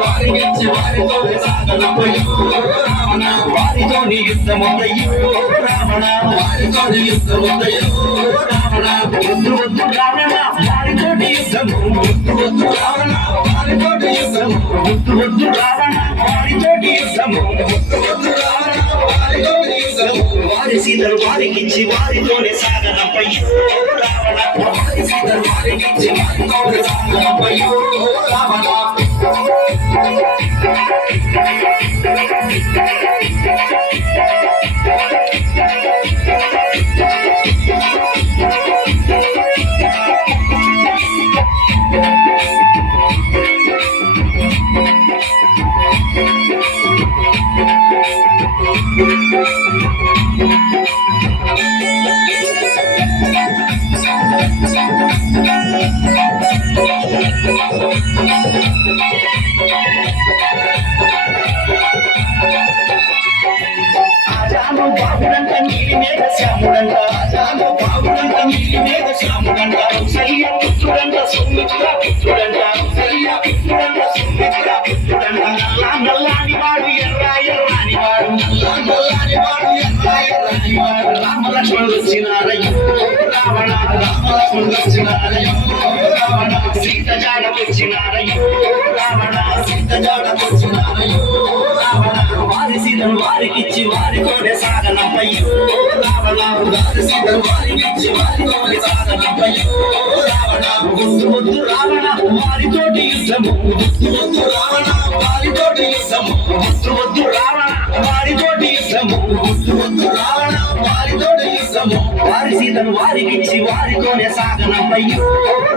వారికిచ్చి వారితో సాగనమయ్యో రావణ యుద్ధముందయ్యో రావణ యుద్ధముందయ్యో రావణ వద్దు వద్దు రావణ యుద్ధము వద్దు వద్దు రావణ యుద్ధము వద్దు వద్దు రావణ యుద్ధము వద్దు వద్దు రావణ యుద్ధము వారి సీతలు వారికిచ్చి వారితోనే సాగనపయ్యో వారి సీతలు వారికిచ్చి వారితోనే రావణ ఆజాను బాబుడంట నీలి మీద శ్యాముడంట ఆజాను బాబుడంట నీలి మీద శ్యాముడంట సయ్య పుత్రుడంట సుమిత్ర పుత్రుడంట సయ్య పుత్రుడంట సుమిత్ర పుత్రుడంట నల్లా నల్లాని వాడు ఎర్ర ఎర్రాని వాడు నల్లా నల్లాని వాడు ఎర్ర ఎర్రాని వాడు రామ వచ్చినారయ్యో రావణ రామ వచ్చినారయ్యో. రావణ సీత జాడ వచ్చినారయ్యో రావణ సీత జాడ వచ్చినారయ్యో రావణ వారి సీతను వారికిచ్చి వారితోనే సాగనపయ్యో రావణ వారి సీతను వారికిచ్చి వారితోనే సాగనపయ్యో రావణ ముద్దు ముద్దు రావణ వారితోటి యుద్ధము. ముద్దు ముద్దు రావణ వారితోటి యుద్ధము ముద్దు ముద్దు రావణ వారితోటి యుద్ధము ముద్దు ముద్దు రావణ వారితోటి సాగము వారి సీతను వారికిచ్చి వారితోనే సాగనపయ్యో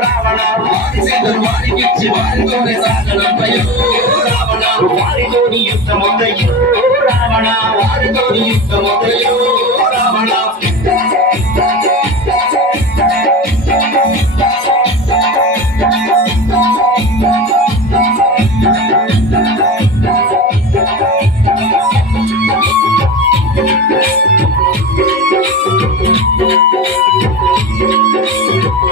రావణ వారి సీతను వారికిచ్చి వారితోనే సాగనపయ్యో రావణ వారితోని యుద్ధమొద్దయ్యో రావణ వారితోని యుద్ధమొద్దయ్యో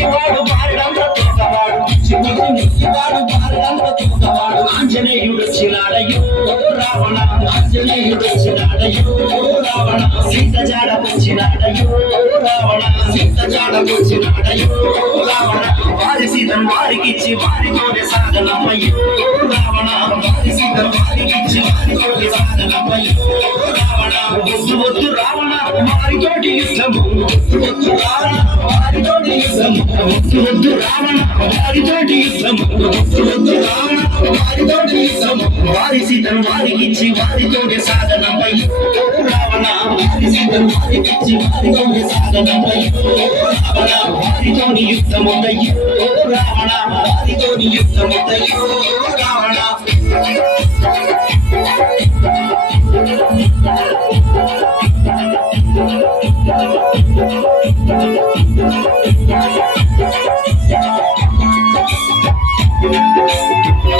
చిముచి ముచ్చివాడు బారుడంత తోకవాడు చిముచి ముచ్చివాడు బారుడంత తోకవాడు ఆంజనేయుడు వచ్చినాడయ్యో రావణ ఆంజనేయుడు వచ్చినాడయ్యో. రావణ సీత జాడ వచ్చినాడయ్యో రావణ సీత జాడ వచ్చినాడయ్యో రావణ వారి సీతను వారికిచ్చి వారితోనే సాగనమ్మయ్యో రావణ వారి సీతను వారికిచ్చి వారితోనే సాగనమ్మయ్యో రావణ వద్దు వద్దు రావణ వారితోటి యుద్ధము. వద్దు రావణ వారితోటి యుద్ధము. వద్దు వద్దు రావణ వారితోటి యుద్ధము. వద్దు వద్దు రావణ వారితోటి యుద్ధము వారి సీతను వారికిచ్చి వారితోనే సాగనమ్మయ్యో రావణ వారి సీతను వారికిచ్చి వారితోనే సాగనమ్మయ్యో రావణ వారితోని యుద్ధముందయ్యో రావణ వారితోని యుద్ధముందయ్యో రావణ సీతమ్మ అపహరించి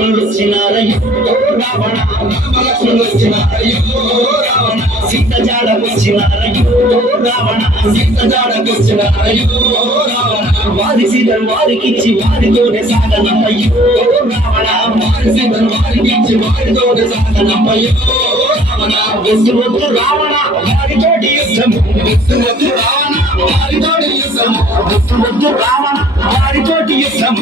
అపహరించి వచ్చినారయ్యో రావణ రామ వచ్చినారయ్యో రావణ సీత రావణ సీత రావణ వారి సీతను వారికిచ్చి వారితోనే సాగనమ్మయ్యో రావణ వారి సీతను వారికిచ్చి వారితోనే సాగనమ్మయ్యో రావణ వద్దు వద్దు రావణ వారితోటి యుద్ధం వద్దు వద్దు రావణ వారితోటి యుద్ధం వద్దు రావణ వారితోటి యుద్ధం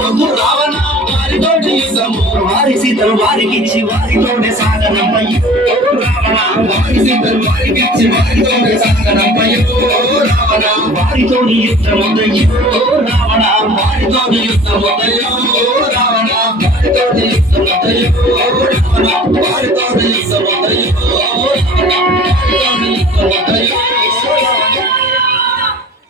వద్దు రావణ వారితోటి యుద్ధం వారి సీతలు వారికిచ్చి వారితోనే సాగనమ్మ రావణ వారి సీతలు వారికిచ్చి వారితోనే సాగనమ్మ రావణ వారితోని యుద్ధం రావణ వారితోని యుద్ధం రావణ వారితోని యుద్ధం వద్దయ్యో రావణ వారితోని